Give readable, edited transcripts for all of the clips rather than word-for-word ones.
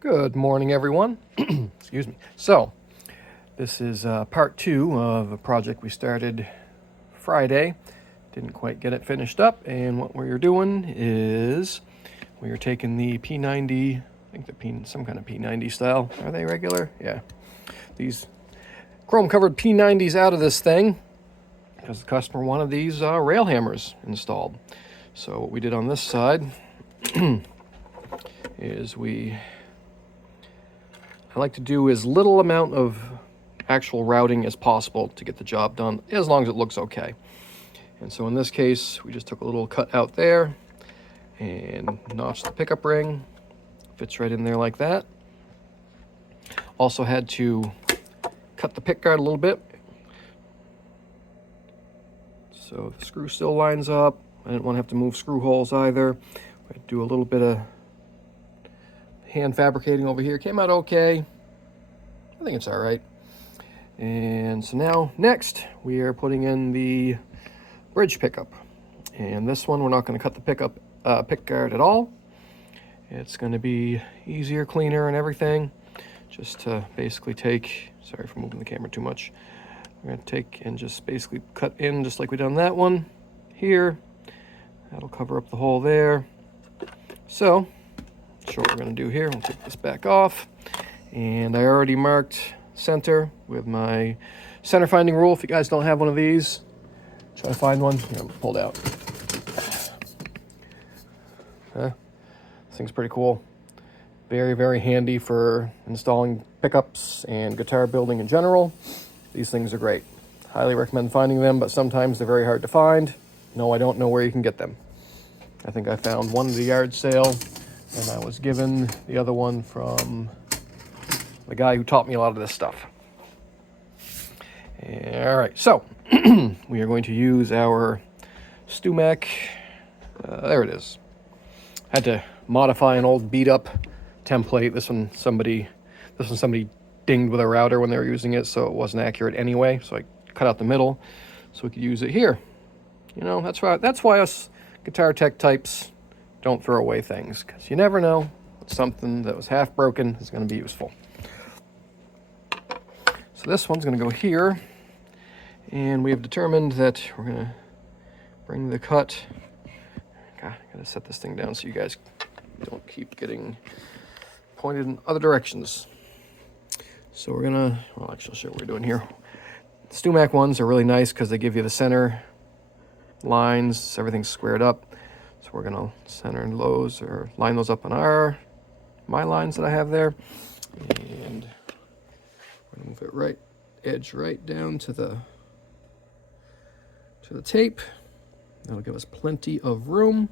Good morning, everyone. Excuse me. So, this is part two of a project we started Friday. Didn't quite get it finished up, and what we're doing is we are taking the P90, I think some kind of P90 style. Are they regular? Yeah. These chrome-covered P90s out of this thing because the customer wanted these rail hammers installed. So what we did on this side is I like to do as little amount of actual routing as possible to get the job done, as long as it looks okay. And so in this case, we just took a little cut out there and notched the pickup ring. Fits right in there like that. Also had to cut the pick guard a little bit, so the screw still lines up. I didn't want to have to move screw holes either. I do a little bit of hand fabricating over here. Came out okay. I think it's all right. And so now, next, we are putting in the bridge pickup. And this one, we're not going to cut the pick guard at all. It's going to be easier, cleaner, and everything. Just to basically take, sorry for moving the camera too much. We're going to take and just basically cut in just like we done that one here. That'll cover up the hole there. So, show what we're going to do here. We'll take this back off. And I already marked center with my center finding rule. If you guys don't have one of these, try to find one. Here, pulled out. This thing's pretty cool. Very, very handy for installing pickups and guitar building in general. These things are great. Highly recommend finding them, but sometimes they're very hard to find. No, I don't know where you can get them. I think I found one at the yard sale, and I was given the other one from the guy who taught me a lot of this stuff. All right, so we are going to use our Stumac. There it is. Had to modify an old beat up template. This one somebody dinged with a router when they were using it, so it wasn't accurate anyway. So I cut out the middle so we could use it here. You know, that's why us guitar tech types don't throw away things, because you never know what something that was half broken is going to be useful. So this one's going to go here, and we have determined that we're going to bring the cut. God, I got to set this thing down so you guys don't keep getting pointed in other directions. So we're gonna, well, actually, I'll show you what we're doing here. The Stumac ones are really nice because they give you the center lines, so everything's squared up. So we're gonna center those or line those up on my lines that I have there, and we're gonna move it edge right down to the tape. That'll give us plenty of room.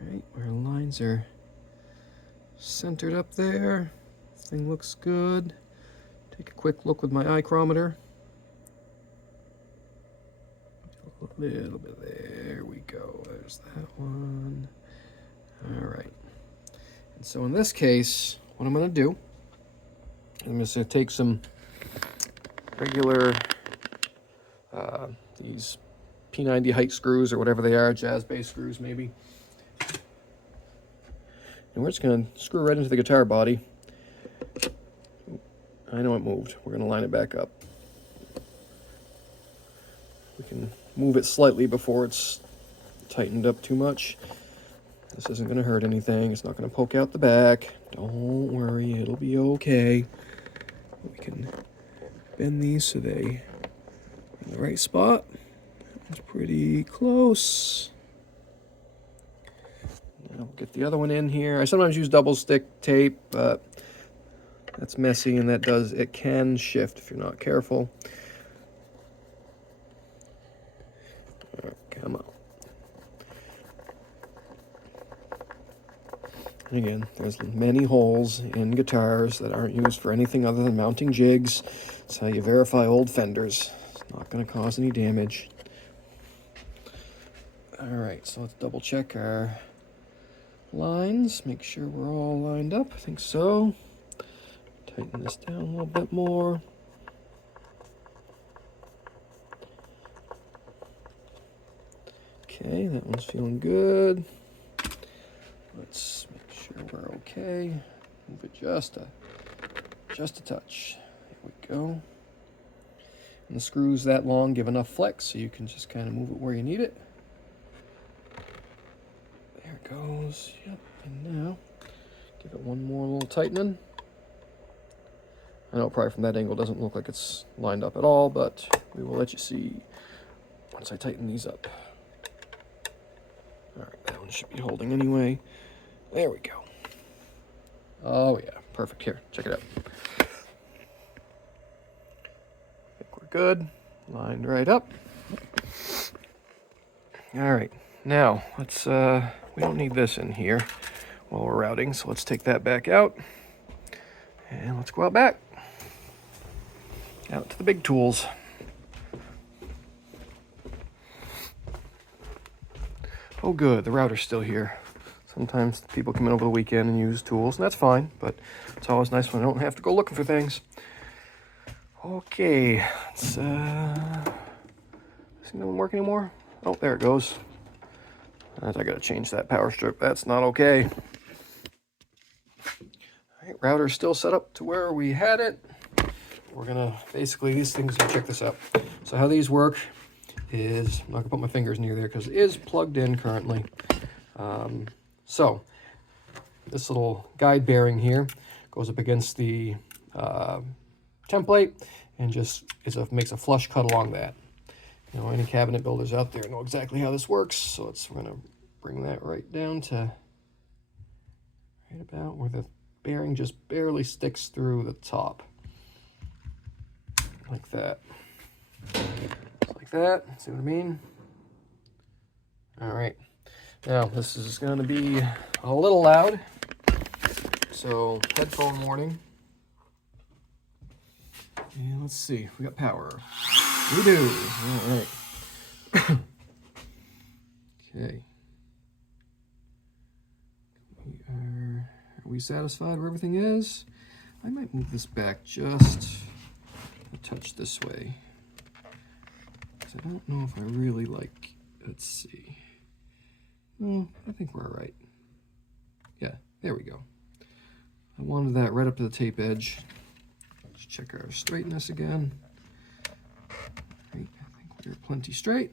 All right, our lines are centered up there. Thing looks good. Take a quick look with my ichrometer. A little bit, there we go. There's that one. All right. And so in this case, what I'm going to do, I'm just going to take some regular, these P90 height screws or whatever they are, jazz bass screws maybe. And we're just going to screw right into the guitar body. I know it moved. We're going to line it back up. We can move it slightly before it's tightened up too much. This isn't going to hurt anything. It's not going to poke out the back. Don't worry, it'll be okay. We can bend these so they in the right spot. It's pretty close. Now we'll get the other one in here. I sometimes use double stick tape, but that's messy, and it can shift if you're not careful. All right, come on. And again, there's many holes in guitars that aren't used for anything other than mounting jigs. That's how you verify old Fenders. It's not going to cause any damage. All right, so let's double check our lines. Make sure we're all lined up. I think so. Tighten this down a little bit more. Okay, that one's feeling good. Let's make sure we're okay. Move it just a touch. There we go. And the screw's that long, give enough flex so you can just kind of move it where you need it. There it goes. Yep. And now give it one more little tightening. I know probably from that angle doesn't look like it's lined up at all, but we will let you see once I tighten these up. All right, that one should be holding anyway. There we go. Oh yeah, perfect. Here, check it out. I think we're good. Lined right up. All right, now let's, we don't need this in here while we're routing, so let's take that back out. And let's go out back. Out to the big tools. Oh good, the router's still here. Sometimes people come in over the weekend and use tools, and that's fine, but it's always nice when I don't have to go looking for things. Okay, let's, does it not work anymore? Oh, there it goes. I gotta change that power strip. That's not okay. All right, router's still set up to where we had it. We're gonna, basically these things, check this out. So how these work is, I'm not gonna put my fingers near there because it is plugged in currently. So this little guide bearing here goes up against the template and just makes a flush cut along that. You know, any cabinet builders out there know exactly how this works. So we're gonna bring that right down to right about where the bearing just barely sticks through the top. Like that. Just like that. See what I mean? All right. Now, this is going to be a little loud. So, headphone warning. And let's see. We got power. We do. All right. Okay. Are we satisfied where everything is? I might move this back just a touch this way. Because I don't know if I really like, let's see. No, I think we're all right. Yeah, there we go. I wanted that right up to the tape edge. Let's check our straightness again. Right, I think we're plenty straight.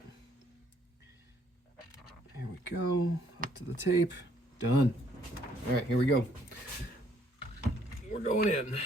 There we go, up to the tape. Done. All right, here we go. We're going in.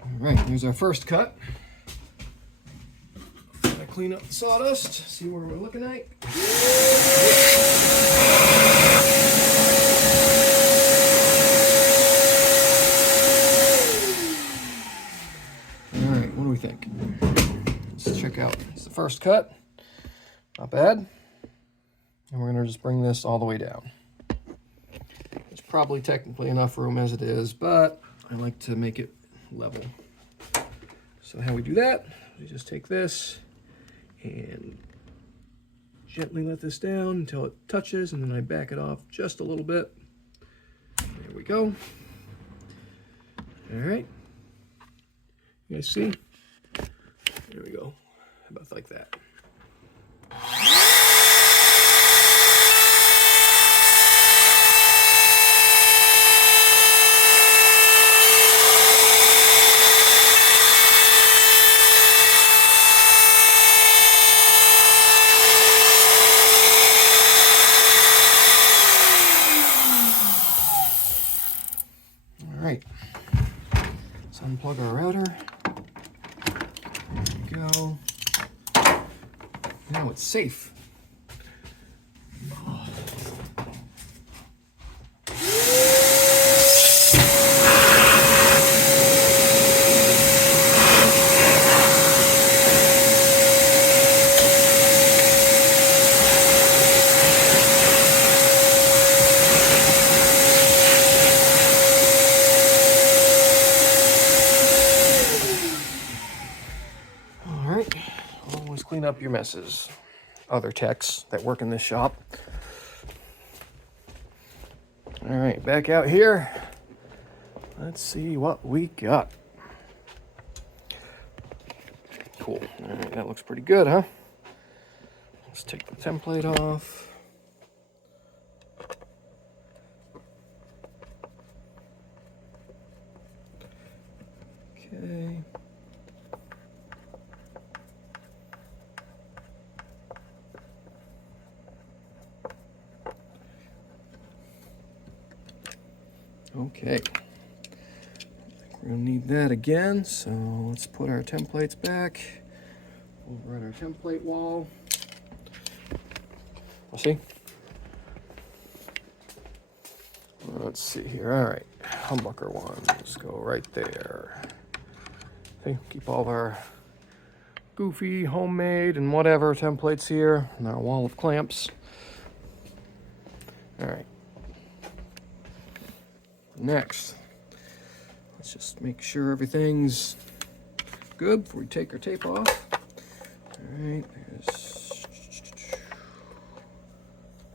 All right, here's our first cut. I clean up the sawdust, see where we're looking at. All right, what do we think? Let's check out. It's the first cut. Not bad. And we're gonna just bring this all the way down. It's probably technically enough room as it is, but I like to make it level. So how we do that, we just take this and gently let this down until it touches, and then I back it off just a little bit. There we go. All right. You guys see? There we go. About like that. Let's unplug our router. There we go. Now it's safe. clean up your messes, other techs that work in this shop. All right, back out here. Let's see what we got. Cool. All right, that looks pretty good, huh? Let's take the template off. Okay. Okay. We're gonna need that again, so let's put our templates back over at our template wall. See? Let's see here. All right, humbucker ones go right there. Okay, keep all of our goofy, homemade, and whatever templates here, and our wall of clamps. All right. Next, let's just make sure everything's good before we take our tape off. All right, there's...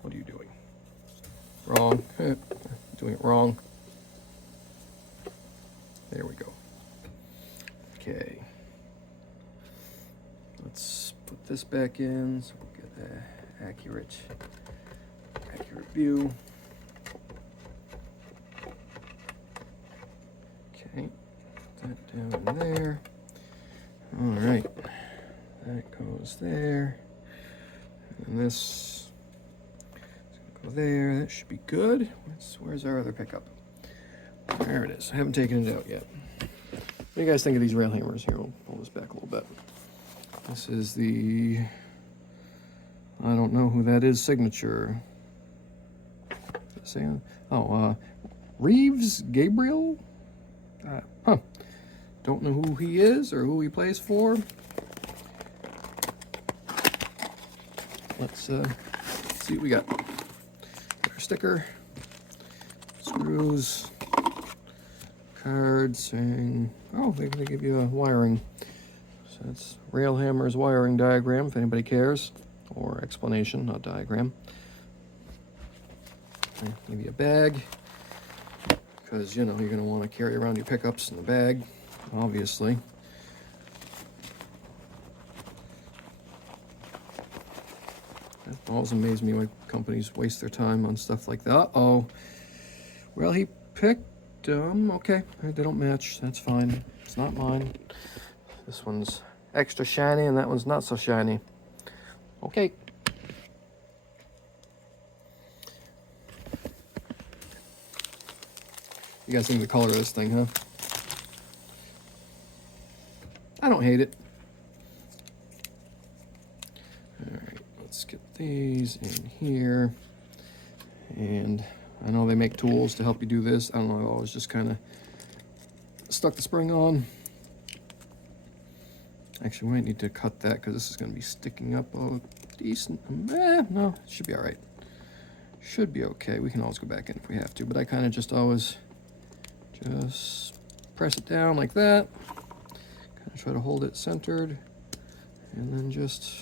What are you doing? Wrong. Doing it wrong. There we go. Okay. Let's put this back in so we'll get an accurate view. Okay, put that down in there. All right, that goes there, and this is gonna go there. That should be good. Where's our other pickup? There it is. I haven't taken it out yet. What do you guys think of these rail hammers? Here, we'll pull this back a little bit. This is the, I don't know who that is, signature. Reeves Gabriel? Don't know who he is or who he plays for. Let's see what we got. Our sticker, screws, cards, and oh, they give you a wiring. So that's rail hammer's wiring diagram if anybody cares, or explanation, not diagram. Okay, give you a bag, because you know you're going to want to carry around your pickups in the bag, obviously. It always amazes me why companies waste their time on stuff like that. Uh-oh. Well, he picked them. Okay, they don't match. That's fine. It's not mine. This one's extra shiny and that one's not so shiny. Okay. You guys think of the color of this thing, huh? I don't hate it. All right, let's get these in here. And I know they make tools to help you do this. I don't know, I always just kind of stuck the spring on. Actually, we might need to cut that because this is going to be sticking up a decent. No, it should be all right. Should be okay. We can always go back in if we have to, but I kind of just always just press it down like that. Kind of try to hold it centered, and then just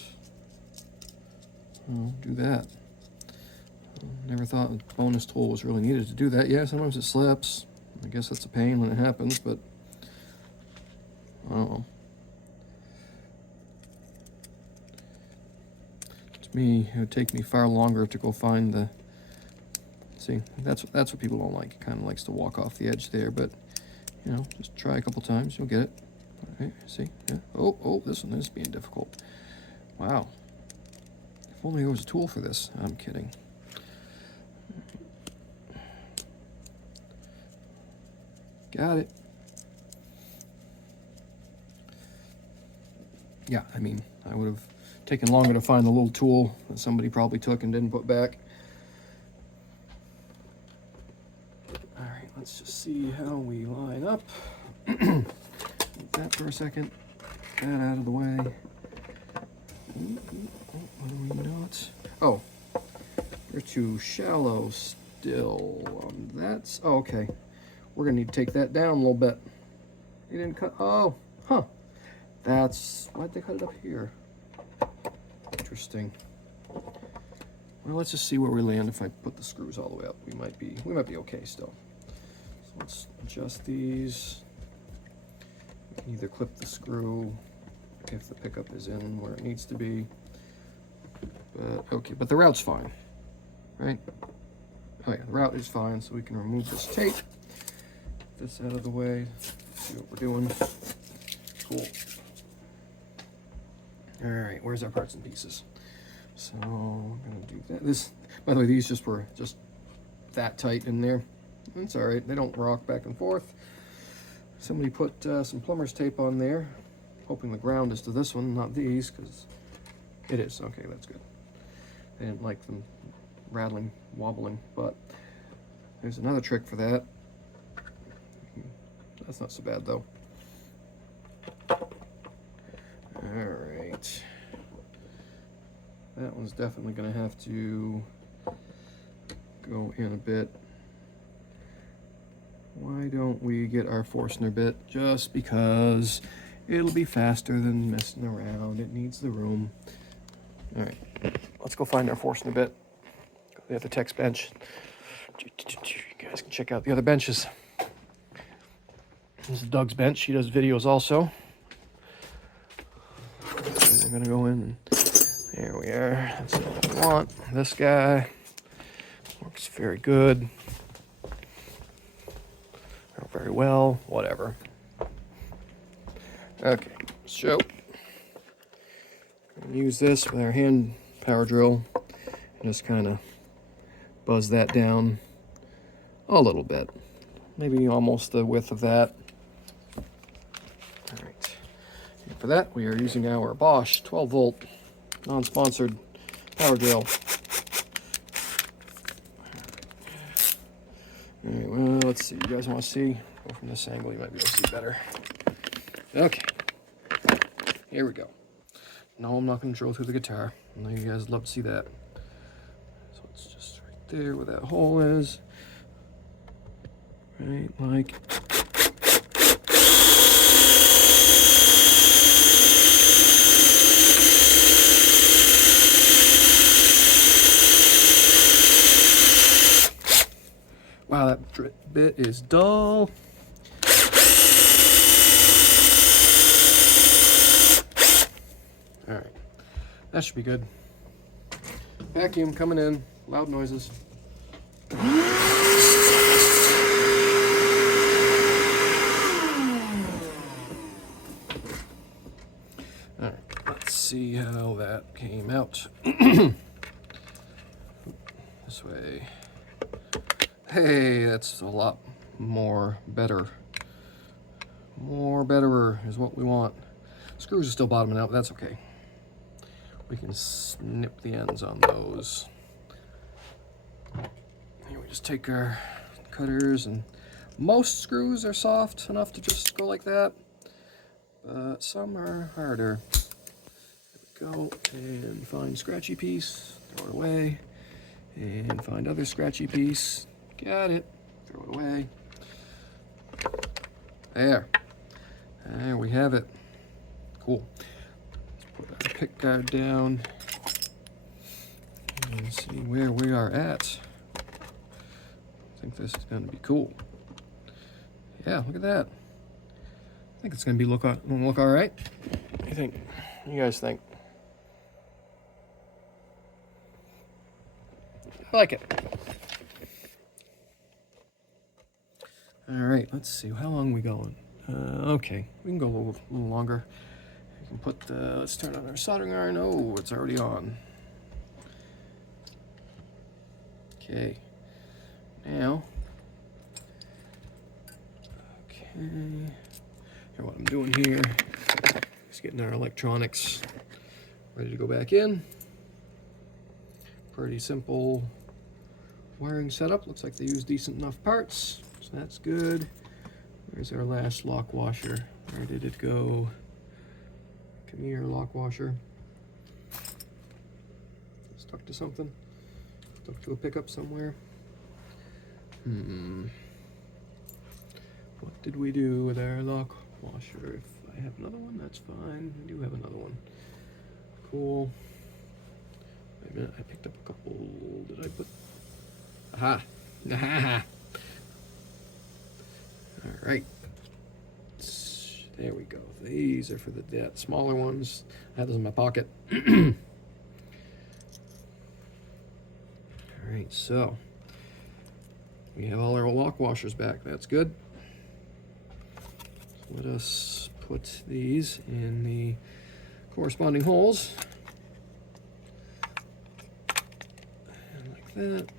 do that. Never thought a bonus tool was really needed to do that. Yeah, sometimes it slips. I guess that's a pain when it happens, but I don't know. To me, it would take me far longer to go find the. See, that's what people don't like. It kind of likes to walk off the edge there, but you know, just try a couple times, you'll get it. All right, see, yeah. Oh, this one is being difficult. Wow. If only there was a tool for this. I'm kidding. Got it. Yeah, I mean, I would have taken longer to find the little tool that somebody probably took and didn't put back. All right, let's just see how we line up. Move that for a second. Get that out of the way. What do we not? Oh, you're too shallow still. That's okay. We're gonna need to take that down a little bit. You didn't cut. Oh, huh. That's why'd they cut it up here? Interesting. Well, let's just see where we land. If I put the screws all the way up, we might be okay still. So let's adjust these. We can either clip the screw if the pickup is in where it needs to be. But okay, but the route's fine, right? Oh yeah, the route is fine, so we can remove this tape. Get this out of the way. See what we're doing. Cool. All right, where's our parts and pieces? So I'm gonna do that. This, by the way, these were just that tight in there. It's all right. They don't rock back and forth. Somebody put some plumber's tape on there, hoping the ground is to this one, not these, because it is. Okay, that's good. I didn't like them rattling, wobbling, but there's another trick for that. That's not so bad though. All right. That one's definitely going to have to go in a bit. Why don't we get our Forstner bit? Just because it'll be faster than messing around. It needs the room. All right, let's go find our Forstner bit. Go to the other tech's bench. You guys can check out the other benches. This is Doug's bench. He does videos also. We're going to go in and there we are. That's what I want. This guy works very good. Or very well. Whatever. Okay, so use this with our hand power drill and just kind of buzz that down a little bit. Maybe almost the width of that. All right. And for that, we are using our Bosch 12-volt non-sponsored power drill. All right, well, let's see. You guys want to see? Go from this angle, you might be able to see better. Okay, here we go. No, I'm not going to drill through the guitar. I know you guys love to see that. So it's just right there where that hole is. Right, like. Wow, that bit is dull. All right, that should be good. Vacuum coming in, loud noises. All right, let's see how that came out. This way. Hey, that's a lot more better. More betterer is what we want. Screws are still bottoming out, but that's okay. We can snip the ends on those. Here we just take our cutters, and most screws are soft enough to just go like that, but some are harder. There we go, and find scratchy piece, throw it away, and find other scratchy piece. Got it. Throw it away. There. There we have it. Cool. Let's put our pick guard down and see where we are at. I think this is going to be cool. Yeah, look at that. I think it's going to be look all right. What do you think? What do you guys think? I like it. All right, let's see. How long are we going? Okay, we can go a little longer. We can put the, let's turn on our soldering iron. Oh, it's already on. Okay. Now, okay. Here, what I'm doing here is getting our electronics ready to go back in. Pretty simple wiring setup. Looks like they use decent enough parts. So that's good. Where's our last lock washer? Where did it go? Come here, lock washer. Stuck to something? Stuck to a pickup somewhere? What did we do with our lock washer? If I have another one, that's fine. I do have another one. Cool. Wait a minute, I picked up a couple. Did I put? Aha! Aha! All right. There we go. These are for the smaller ones. I have those in my pocket. All right, so we have all our lock washers back. That's good. So let us put these in the corresponding holes. And like that.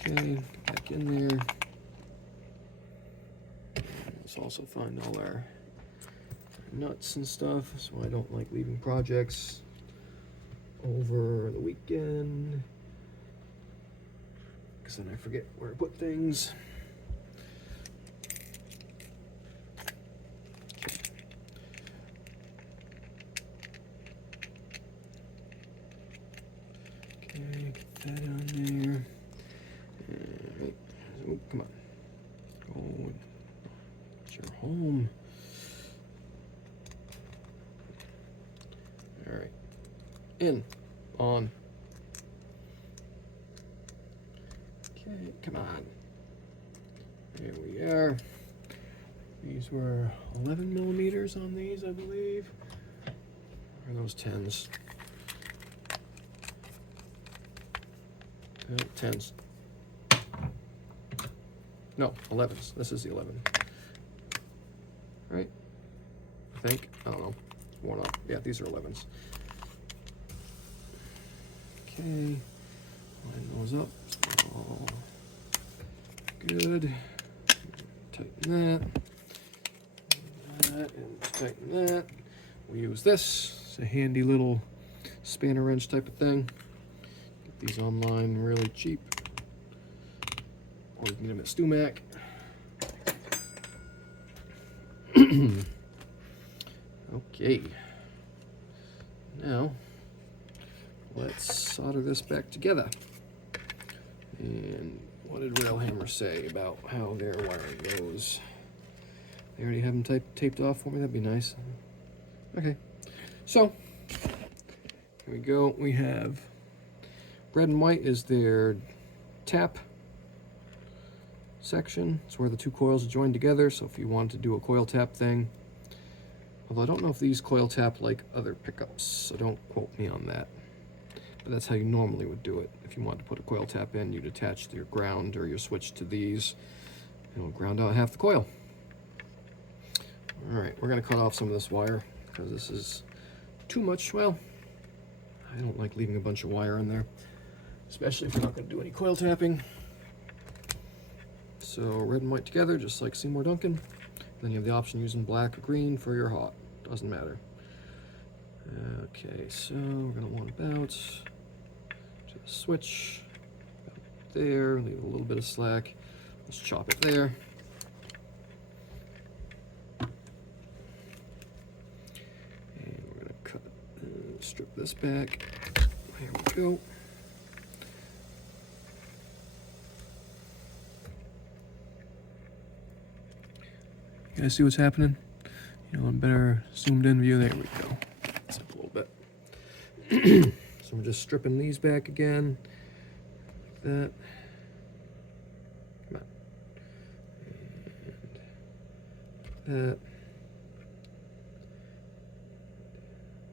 Okay, back in there. Let's also find all our nuts and stuff, so I don't like leaving projects over the weekend, because then I forget where to put things. Okay, get that on there. Alright, oh, come on. Oh, it's your home. Alright. In. On. Okay, come on. There we are. These were 11 millimeters on these, I believe. Or are those 10s? 10s. No, 11s. This is the 11. Right? I think. I don't know. It's worn up. Yeah, these are 11s. Okay. Line those up. All good. Tighten that. And tighten that. We use this. It's a handy little spanner wrench type of thing. Get these online really cheap. Or you can get them at StuMac. Okay. Now, let's solder this back together. And what did Railhammer say about how their wiring goes? They already have them taped off for me. That'd be nice. Okay. So, here we go. We have red and white is their tap section. It's where the two coils are joined together. So if you wanted to do a coil tap thing, although I don't know if these coil tap like other pickups, so don't quote me on that. But that's how you normally would do it. If you wanted to put a coil tap in, you'd attach your ground or your switch to these, and it'll ground out half the coil. All right, we're gonna cut off some of this wire because this is too much. Well, I don't like leaving a bunch of wire in there, especially if you're not gonna do any coil tapping. So red and white together, just like Seymour Duncan. Then you have the option using black or green for your hot. Doesn't matter. Okay, so we're gonna want about to the switch about there. Leave a little bit of slack. Let's chop it there. And we're gonna cut, strip this back. Here we go. You guys see what's happening? You know, a better zoomed in view. There we go. That's up a little bit. So we're just stripping these back again. Like that. Come on. And that.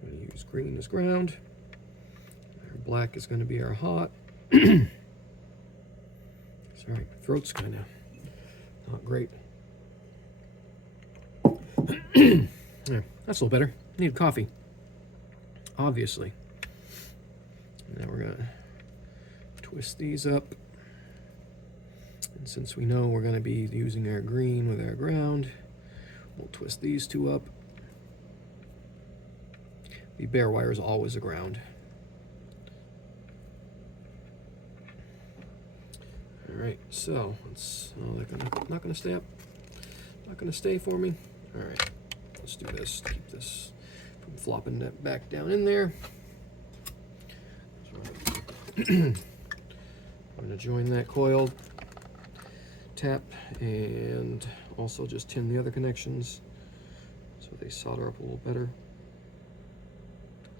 I'm going to use green as ground. Our black is going to be our hot. Sorry, my throat's kind of not great. Yeah, that's a little better. Need coffee, obviously. Now we're gonna twist these up, and since we know we're gonna be using our green with our ground, we'll twist these two up. The bare wire is always a ground. All right, so let's. Oh, they're not gonna stay up. Not gonna stay for me. All right. Let's do this to keep this from flopping that back down in there. So I'm going to join that coil tap and also just tin the other connections so they solder up a little better.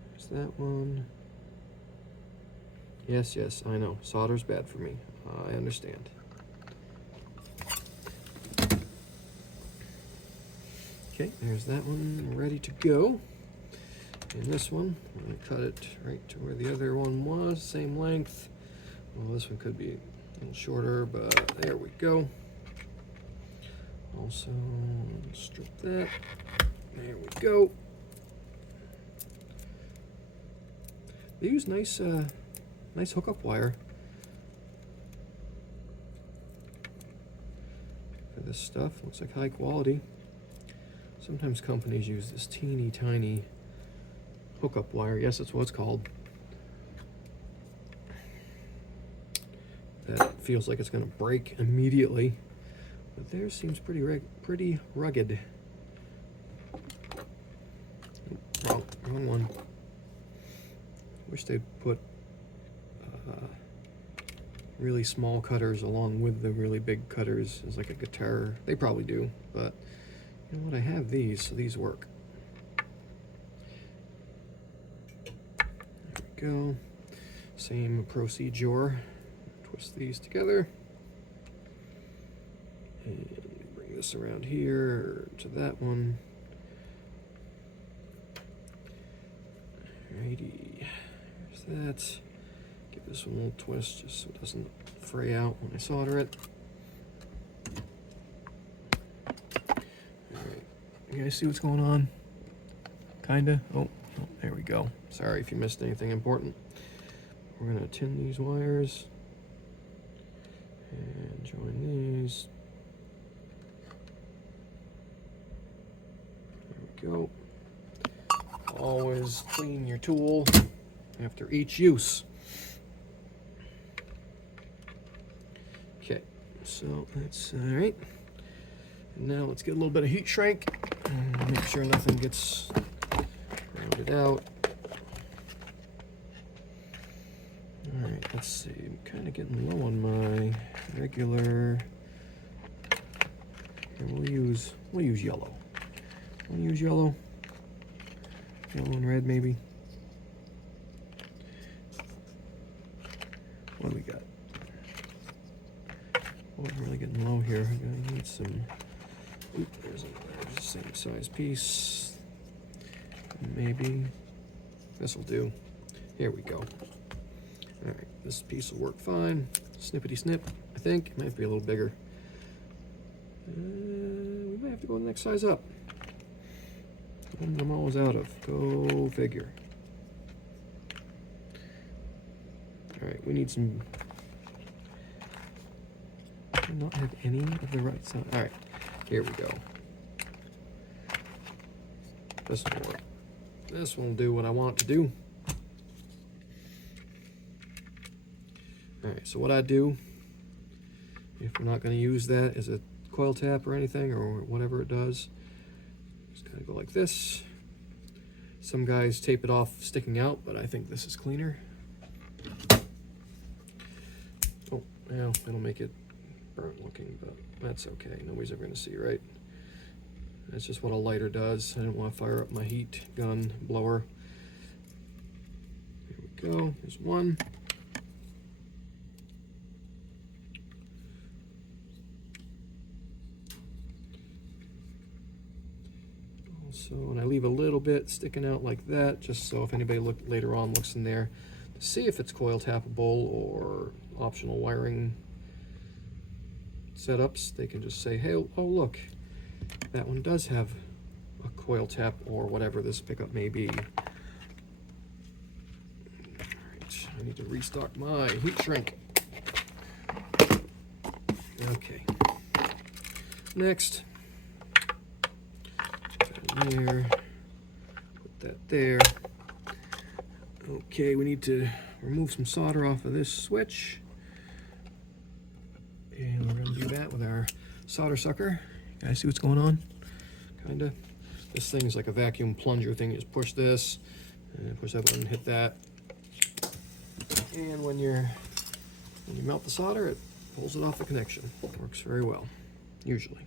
There's that one. Yes, yes, I know. Solder's bad for me. I understand. Okay, there's that one ready to go. And this one, I'm going to cut it right to where the other one was, same length. Well, this one could be a little shorter, but there we go. Also, strip that. There we go. They use nice hookup wire for this stuff. Looks like high quality. Sometimes companies use this teeny tiny hookup wire. Yes, that's what it's called. That feels like it's going to break immediately, but theirs seems pretty rugged. Wrong one. Wish they'd put really small cutters along with the really big cutters as like a guitar. They probably do, but you know what? I have these, so these work. There we go. Same procedure. Twist these together. And bring this around here to that one. Alrighty. There's that. Give this one a little twist just so it doesn't fray out when I solder it. Alright. You guys see what's going on? Kinda? Oh, there we go. Sorry if you missed anything important. We're going to tin these wires and join these. There we go. Always clean your tool after each use. Okay, so that's all right. And now let's get a little bit of heat shrink and make sure nothing gets rounded out. All right, let's see. I'm kind of getting low on my regular. Here, we'll use yellow. Want to use yellow? Yellow and red, maybe. What do we got? Oh, I'm really getting low here. I'm gonna need some. Oop, there's the same size piece. Maybe this will do. Here we go. All right, this piece will work fine. Snippety snip. I think it might be a little bigger. We might have to go the next size up. One I'm always out of. Go figure. All right, we need some. Do I not have any of the right size? All right, here we go. This will work. This will do what I want it to do. All right, so what I do, if we're not going to use that as a coil tap or anything or whatever it does, just kind of go like this. Some guys tape it off sticking out, but I think this is cleaner. Oh, well, it'll make it burnt looking, but that's okay. Nobody's ever going to see, right? That's just what a lighter does. I didn't want to fire up my heat gun blower. Here we go. There's one. So, and I leave a little bit sticking out like that, just so if anybody later on looks in there to see if it's coil tappable or optional wiring setups, they can just say, hey, oh look, that one does have a coil tap or whatever this pickup may be. All right, I need to restock my heat shrink. Okay, next. There, put that there. Okay, we need to remove some solder off of this switch, and we're going to do that with our solder sucker. You guys see what's going on? Kinda. This thing is like a vacuum plunger thing. You just push this and push that button and hit that, and when you melt the solder, it pulls it off the connection. It works very well, usually.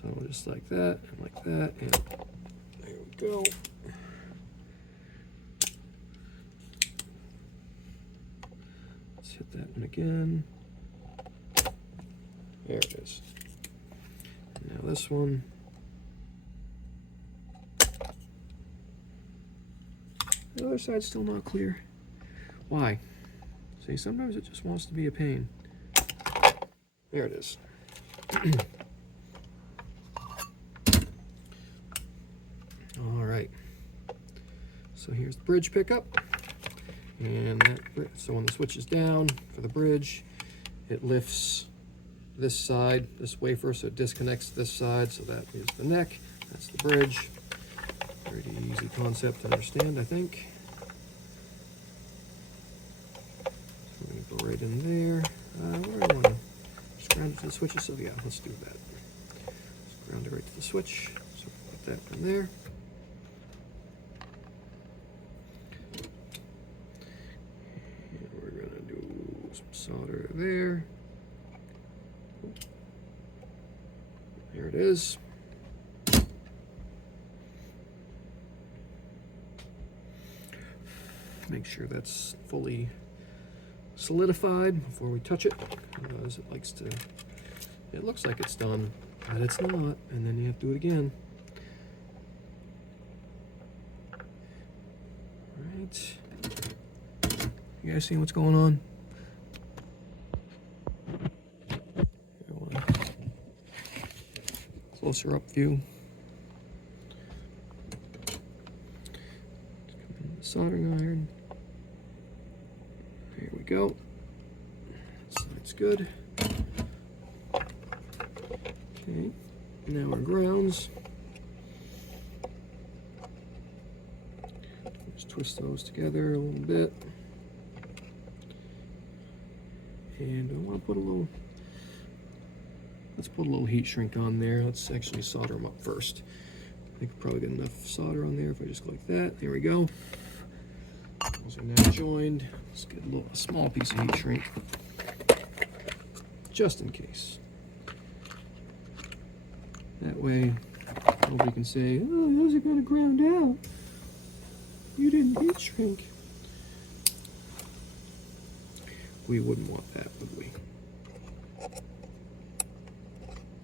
So just like that, and like that, and there we go. hit that one again. There it is. Now this one. The other side's still not clear. Why? See, sometimes it just wants to be a pain. There it is. All right. So here's the bridge pickup. And that, so when the switch is down for the bridge, it lifts this side, this wafer, so it disconnects this side. So that is the neck. That's the bridge. Pretty easy concept to understand, I think. So I'm going to go right in there. Where do I want to just ground it to the switches? So yeah, let's do that. Let's ground it right to the switch. So put that in there. And we're going to do some solder there. There it is. Make sure that's fully solidified before we touch it, because it likes to, it looks like it's done, but it's not, and then you have to do it again. All right. You guys see what's going on? Closer up view. Soldering iron. There we go. That's good. Okay, now our grounds. Just twist those together a little bit. And I want to put a little, let's put a little heat shrink on there. Let's actually solder them up first. I think we'll probably get enough solder on there if I just go like that. There we go. Those are now joined. Let's get a small piece of heat shrink, just in case. That way, nobody can say, "Oh, those are going to ground out. You didn't heat shrink." We wouldn't want that, would we?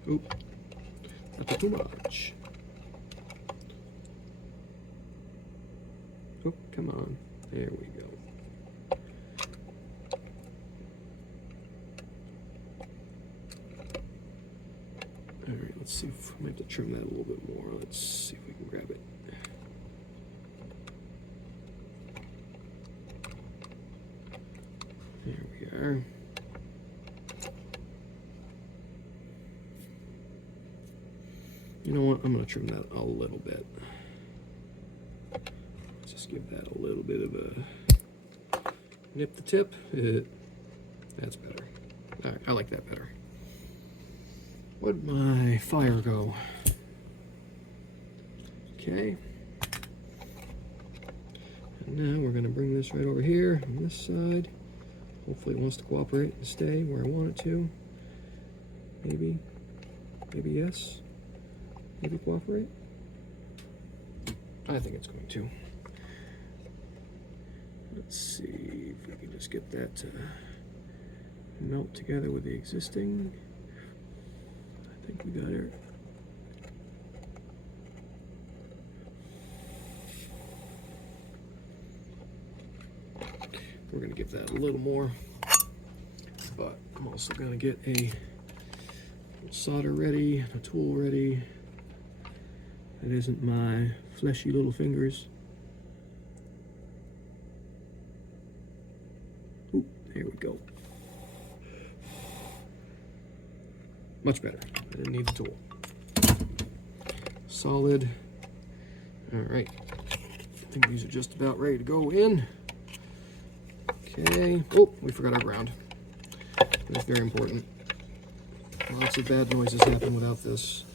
Oop, that's too much. Oh, come on. There we go. All right, let's see if we have to trim that a little bit more. Let's see if we can grab it. There we are. You know what? I'm going to trim that a little bit. Just give that a little bit of a nip the tip. That's better. All right, I like that better. Where'd my fire go? Okay. And now we're going to bring this right over here on this side. Hopefully it wants to cooperate and stay where I want it to. Maybe. Maybe yes. Maybe cooperate. I think it's going to. Let's see if we can just get that to melt together with the existing. I think we got it. We're going to get that a little more, but I'm also going to get a solder ready, a tool ready. That isn't my fleshy little fingers. Oop, there we go. Much better. I didn't need the tool. Solid. All right. I think these are just about ready to go in. Okay. Oh, we forgot our ground. That's very important. Lots of bad noises happen without this.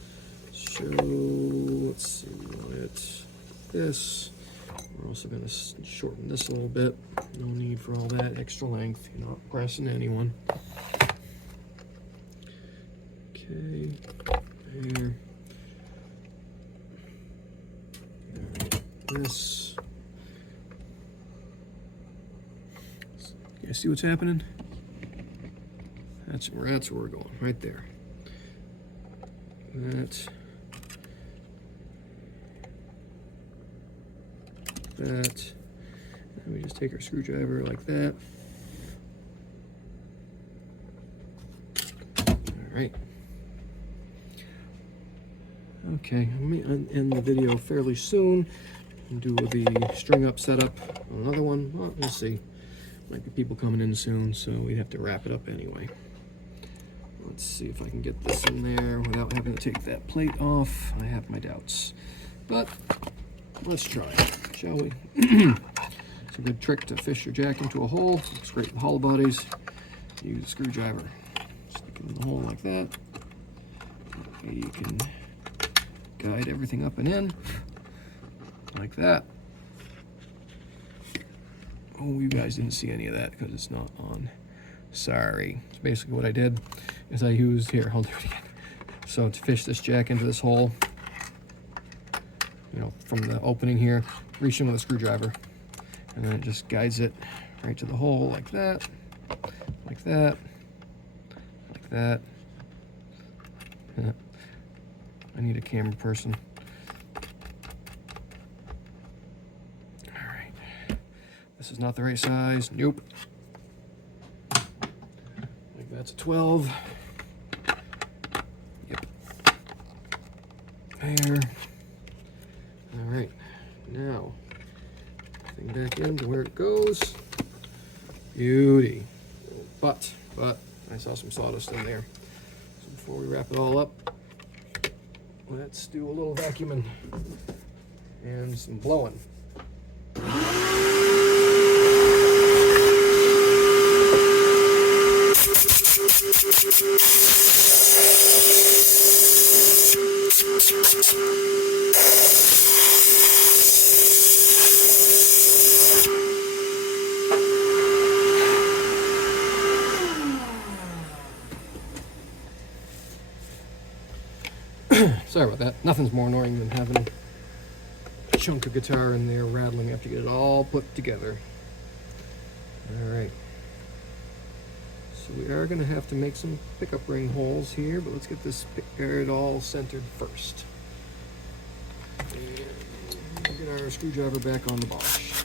So let's see. We want it this. We're also going to shorten this a little bit. No need for all that extra length. You're not pressing anyone. Okay. There. This. You guys see what's happening? That's where we're going, right there. That. And we just take our screwdriver like that. All right. Okay, I'm gonna end the video fairly soon and do the string up setup on another one. Well, we'll see. Might be people coming in soon, so we have to wrap it up anyway. Let's see if I can get this in there without having to take that plate off. I have my doubts, but let's try it, shall we? It's a good trick to fish your jack into a hole. Looks great with hollow bodies. Use a screwdriver. Stick it in the hole like that. Okay, you can guide everything up and in like that. Oh, you guys didn't see any of that because it's not on. Sorry. So basically what I did is I used, here, I'll do it again. So to fish this jack into this hole, you know, from the opening here, reach in with a screwdriver, and then it just guides it right to the hole like that, like that, like that. I need a camera person. All right. This is not the right size. Nope. Like that's a 12. Yep. There. All right. Now, thing back into where it goes. Beauty. But I saw some sawdust in there. So before we wrap it all up, let's do a little vacuuming and some blowing. Sorry about that. Nothing's more annoying than having a chunk of guitar in there rattling after you get it all put together. Alright. So we are going to have to make some pickup ring holes here, but let's get this paired all centered first. And get our screwdriver back on the Bosch.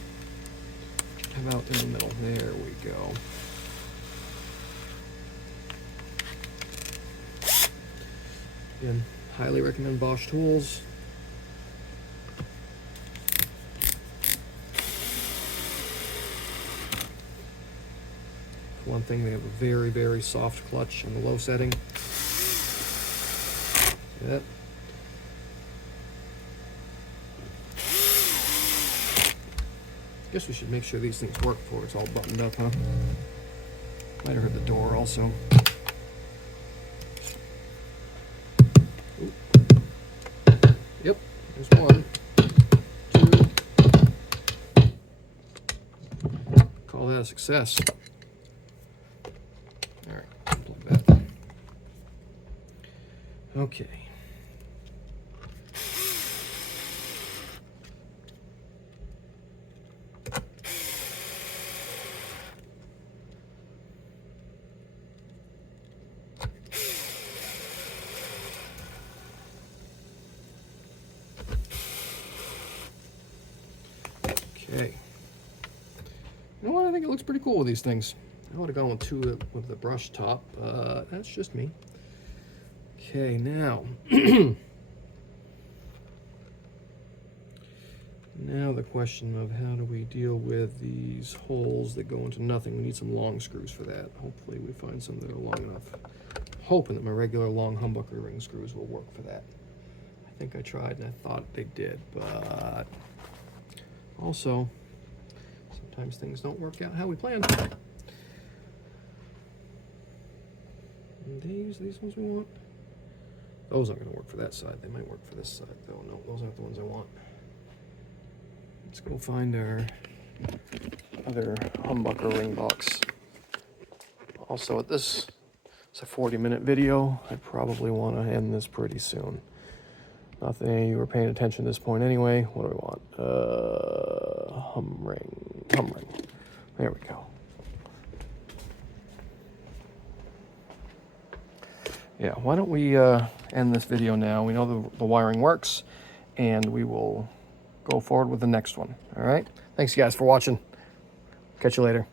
How about in the middle? There we go. Again, highly recommend Bosch tools. For one thing, they have a very, very soft clutch on the low setting. See that? Guess we should make sure these things work before it's all buttoned up, huh? Might have hurt the door also. Yep, there's one, two. Call that a success. All right, unplug that. Okay. Okay. You know what? I think it looks pretty cool with these things. I would have gone with two with the brush top, but that's just me. Okay, now. Now the question of how do we deal with these holes that go into nothing. We need some long screws for that. Hopefully we find some that are long enough. I'm hoping that my regular long humbucker ring screws will work for that. I think I tried and I thought they did, but also, sometimes things don't work out how we planned. And these ones we want. Those aren't going to work for that side. They might work for this side, though. No, those aren't the ones I want. Let's go find our other humbucker ring box. Also, at this, it's a 40-minute video. I probably want to end this pretty soon. Not that any of you were paying attention at this point anyway. What do we want? Hum ring. There we go. yeah, why don't we end this video now? We know the wiring works, and we will go forward with the next one. All right? Thanks, guys, for watching. Catch you later.